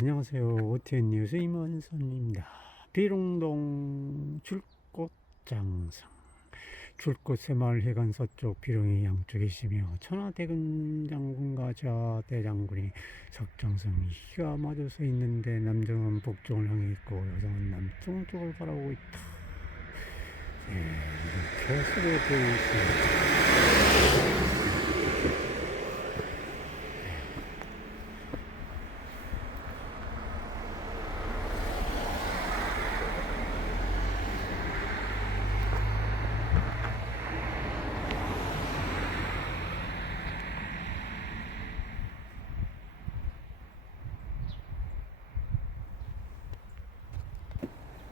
안녕하세요. 오태N 뉴스 임원선입니다. 비롱동 줄꽃 장성. 줄꽃 새마을 해관 서쪽 비롱이 양쪽에 있으며 천하대근 장군과 자대장군이 석장성 희가 맞아서 있는데 남정은 북쪽을 향해 있고 여성은 남쪽을 바라보고 있다. 예, 이렇게 소개되어 있습니다.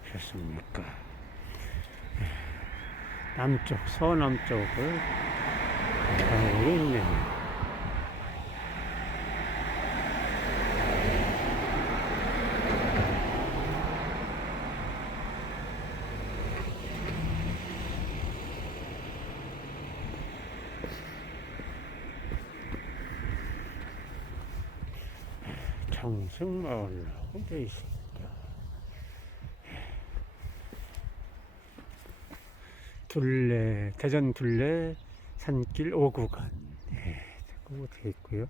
그렇습니까? 남쪽, 서남쪽을 가고 있네요. 장승마을이라고 되어 있습니다. 둘레 대전 둘레 산길 5구간 예, 고 되어 있고요.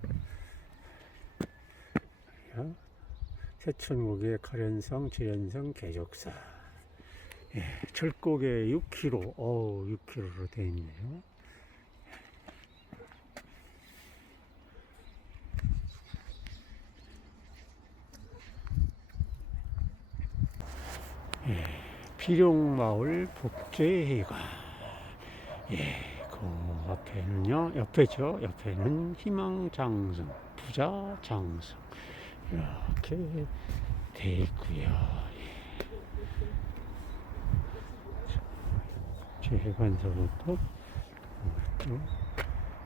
야, 세천국의 가련성, 지련성, 개족사 예, 철곡에 6km, 어 6km로 되어 있네요. 예, 비룡마을 복제회관. 예, 그 앞에는요, 옆에죠. 옆에는 희망장성, 부자장성. 이렇게 돼 있고요. 제관서부터 또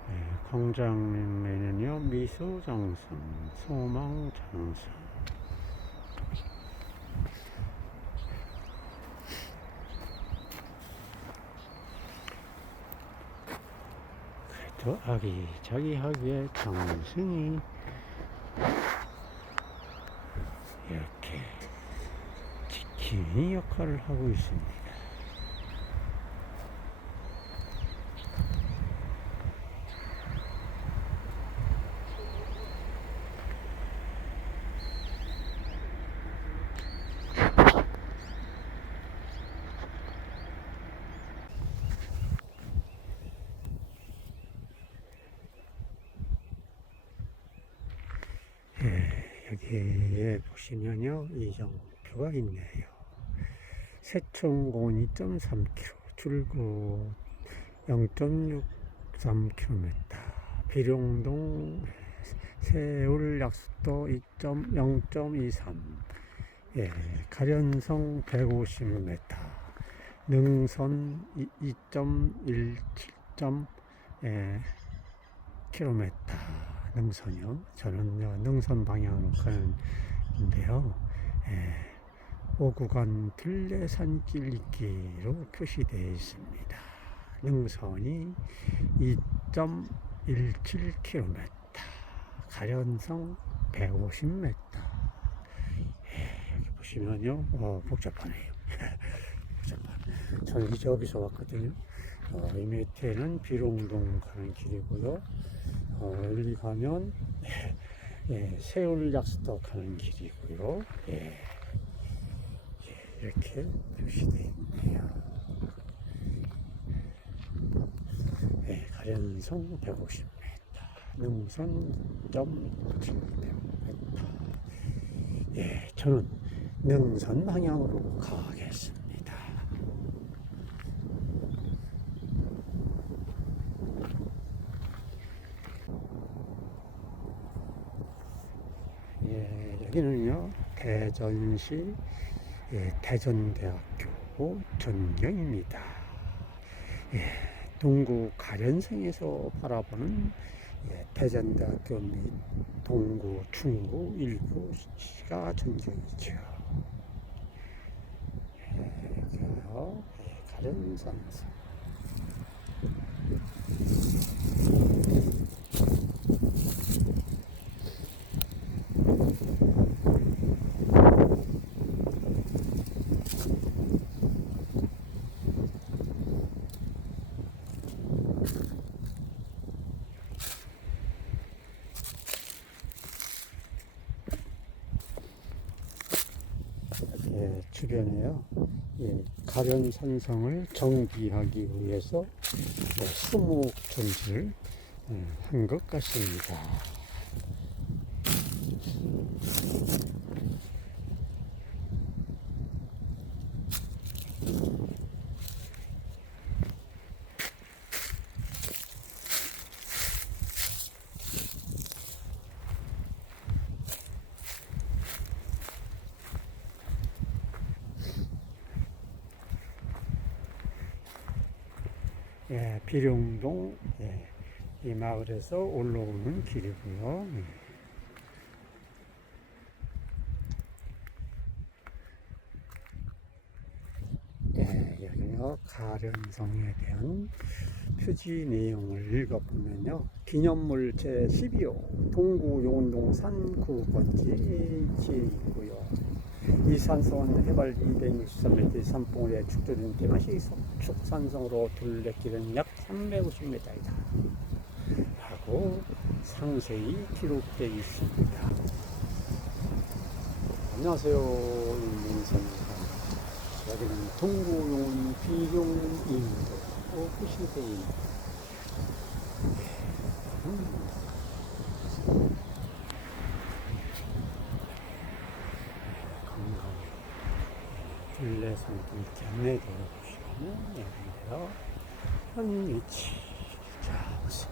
예, 광장에는요, 미소장성, 소망장성. 또 아기자기하게 장승이 이렇게 지킴이 역할을 하고 있습니다. 예, 보시면요 이정표가 있네요. 세천공원 2.3km, 줄곧 0.63km, 비룡동 세울 약수도 2.0.23, 예, 가련성 150m, 능선 2.17. 예, 능선이요. 저는 능선 방향으로 가는데요. 예, 5구간 들레산길 있기로 표시되어 있습니다. 능선이 2.17km, 가련성 150m. 예, 여기 보시면요, 어, 복잡하네요. 복잡한. 저는 이제 여기서 왔거든요. 어, 이 밑에는 비롱동 가는 길이고요. 어, 여기 가면 예, 세울 약수도 가는 길이고요. 예, 예, 이렇게 표시되어 있네요. 예, 가련성 150m, 능선 점 700m. 예, 저는 능선 방향으로 가겠습니다. 예, 여기는요 대전시 예, 대전대학교 전경입니다. 예, 동구 가련성에서 바라보는 예, 대전대학교 및 동구 충구 일부 시가 전경이죠. 예, 예, 가련성에서 주변에요. 예, 가련 산성을 정비하기 위해서 예, 수목 전지를 한 것 같습니다. 예, 비룡동 예, 이 마을에서 올라오는 길이고요. 예. 예, 가련성에 대한 표지 내용을 읽어보면요 기념물 제 12호 동구 용동 산구번지 지고요 이 산성은 해발 263m 산봉우리에 축조된 대마시 축산성으로 둘레길은 약 350m이다. 하고 상세히 기록되어 있습니다. 안녕하세요 민선입니다. 여기는 동구용 비용인도 후시대입니다. 음. 둘레선 이렇게 안내 들어보시면 여기인데요. 현 위치. 자, 보세요.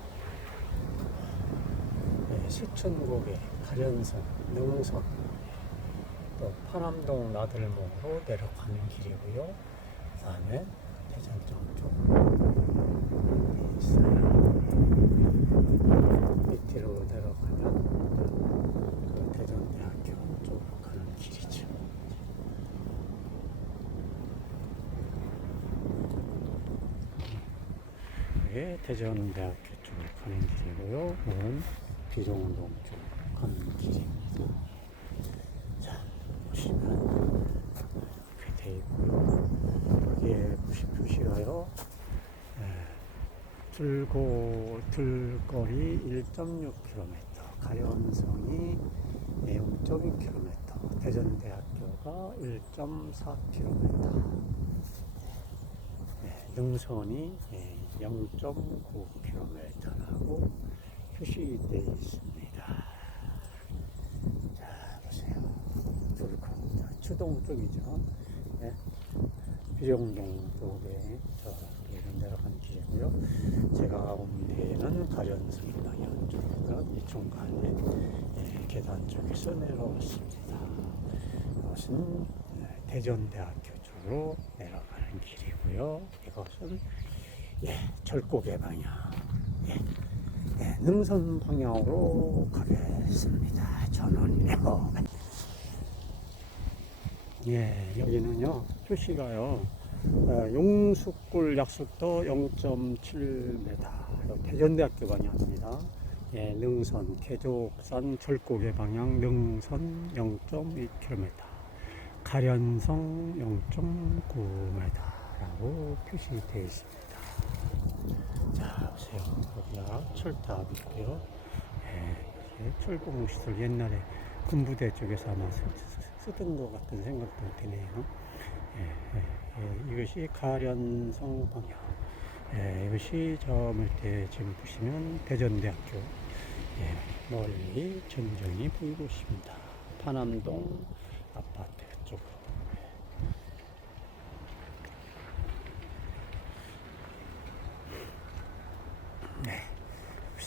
네, 시천고개, 가련선, 능선, 또 파남동 나들목으로 내려가는 길이고요. 그 다음에 대전점 쪽 있어요. 밑으로 내려가면 그 대전대학교 쪽으로 가는 길이죠. 이게 대전대학교 쪽으로 가는 길이고요. 이건 비룡동 쪽 가는 길입니다. 자, 보시면 이렇게 돼 있고요. 여기에 보시, 보시가요. 예, 들고, 들거리 1.6km, 가련성이 0.2km, 대전대학교가 1.4km, 네, 능선이 0.9km라고 표시되어 있습니다. 자, 보세요. 둘고, 추동 쪽이죠. 네. 비룡동 쪽에 저기 내려가는 길이고요. 제가 온 데는 가련성 방향 쪽이고요. 이 중간에 예, 계단 쪽에서 내려왔습니다. 이것은 예, 대전대학교 쪽으로 내려가는 길이고요. 이것은 예, 절곡의 방향, 예, 예, 능선 방향으로 가겠습니다. 저는요. 예, 여기는요, 표시가요, 어, 용수골 약속도 0.7m, 대전대학교 방향입니다. 예, 능선, 개족산 절곡의 방향, 능선 0.2km, 가련성 0.9m라고 표시되어 있습니다. 자, 보세요. 여기가 철탑 있고요. 예, 이게 철공시설 옛날에 군부대 쪽에서 아마 쓰, 쓰, 던것 같은 생각도 드네요. 예, 예, 예, 이것이 가련성 방향. 예, 이것이 저 밑에 지금 보시면 대전대학교. 예, 멀리 전정이 보이고 있습니다. 파남동 아파트 쪽으로. 네,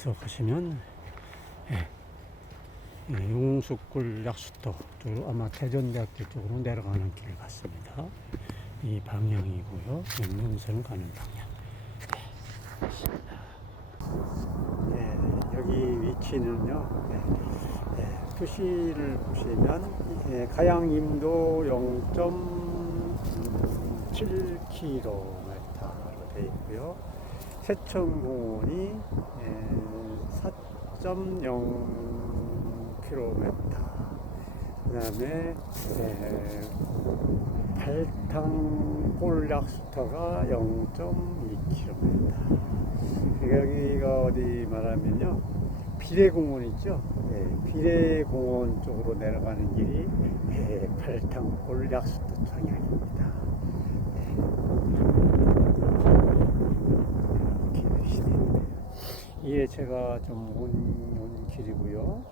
여기서 가시면 예, 예, 용수골 약수터 쪽으로 아마 대전대학교 쪽으로 내려가는 길 같습니다. 이 방향이고요. 용릉선 가는 방향. 네, 여기 위치는요. 네, 네, 표시를 보시면 예, 가양 임도 0.7km로 되어 있고요. 세천공원이 4.0km. 그 다음에 발탕골 약수터가 0.2km. 여기가 어디 말하면요. 비례공원 있죠? 예, 비례공원 쪽으로 내려가는 길이 예, 팔탕골 약수도 방향입니다. 예. 이렇게 시대인데 이게 제가 좀 온 온 길이고요.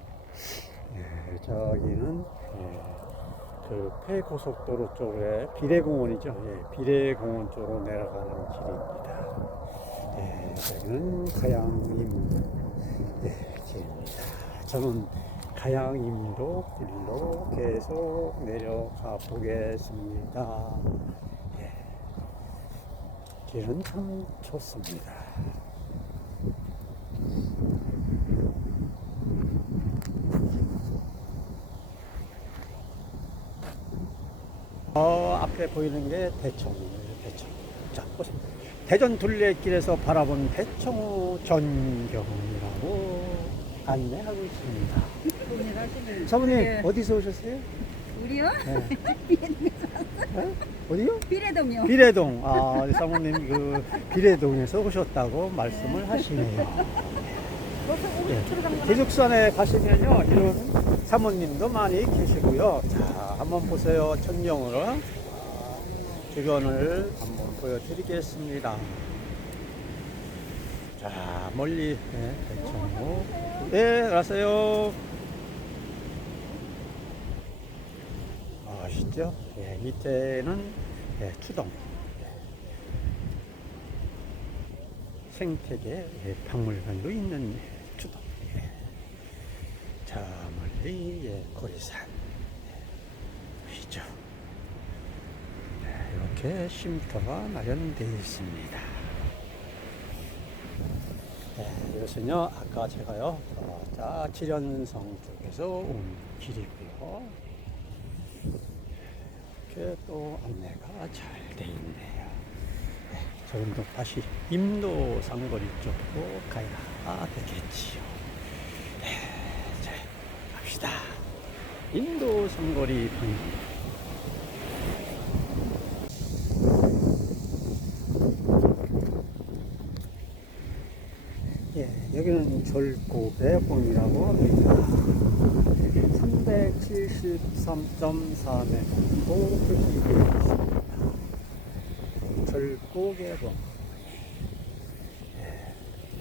예, 저기는 예, 그 폐고속도로 쪽에 비례공원이죠. 예, 비례공원 쪽으로 내려가는 길입니다. 예, 여기는 가양임 예, 길입니다. 저는 가양임도 길로 계속 내려가 보겠습니다. 예, 길은 참 좋습니다. 어, 앞에 보이는 게 대청이에요, 대청. 자, 보세요. 대전 둘레길에서 바라본 대청호 전경이라고 안내하고 있습니다. 사모님, 네. 어디서 오셨어요? 우리요? 네. 네? 어디요? 비례동요. 비례동. 아, 우리 사모님 그 비례동에서 오셨다고 말씀을 하시네요. 예. 기숙산에 가시면요, 이런 사모님도 많이 계시고요. 자, 한번 보세요. 천정으로 주변을 한번 보여드리겠습니다. 자, 멀리, 네, 대청호. 네, 알았어요. 아시죠? 예, 밑에는 예, 추동. 생태계 예, 박물관도 있는 예, 추동. 예. 자, 멀리 예, 고리산. 예, 보시죠? 네, 이렇게 쉼터가 마련되어 있습니다. 네, 이것은요, 아까 제가요, 어, 자, 지련성 쪽에서 온 길이고요. 이렇게 또 안내가 잘 돼 있네요. 네, 조금 다시 임도 상거리 쪽으로 가야 되겠지요. 네, 자, 갑시다. 상거리 방향. 예, 여기는 절고배봉이라고 합니다. 373.4m로 표시되어 있습니다. 절고배봉.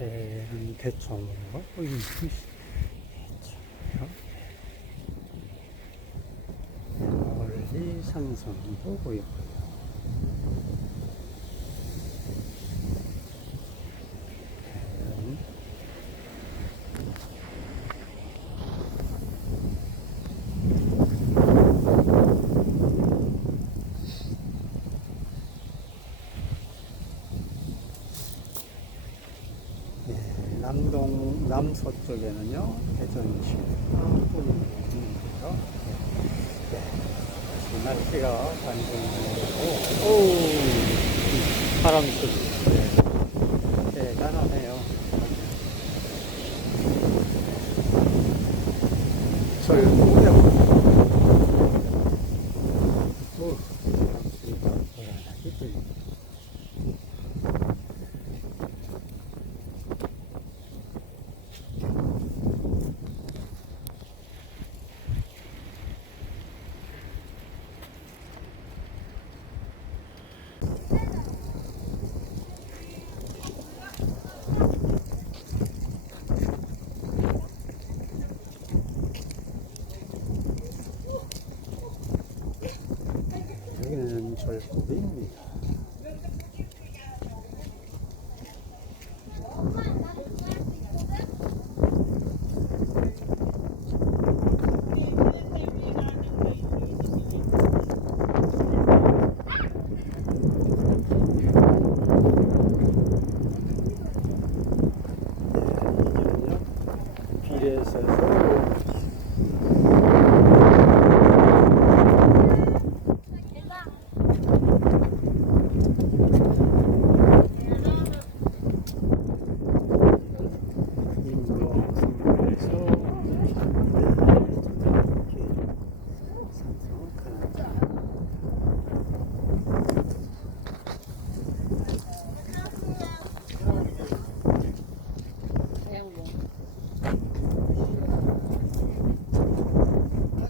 예, 예, 대청으로 보이는 것이죠. 멀리 산성도 보이고요. 남동 남서쪽에는요 대전시. 예, 예, 날씨가 반등되고 오 바람 소리 예, 대단하네요. 절구경 오 바람 소리가 대단하게 들립니다. 여기는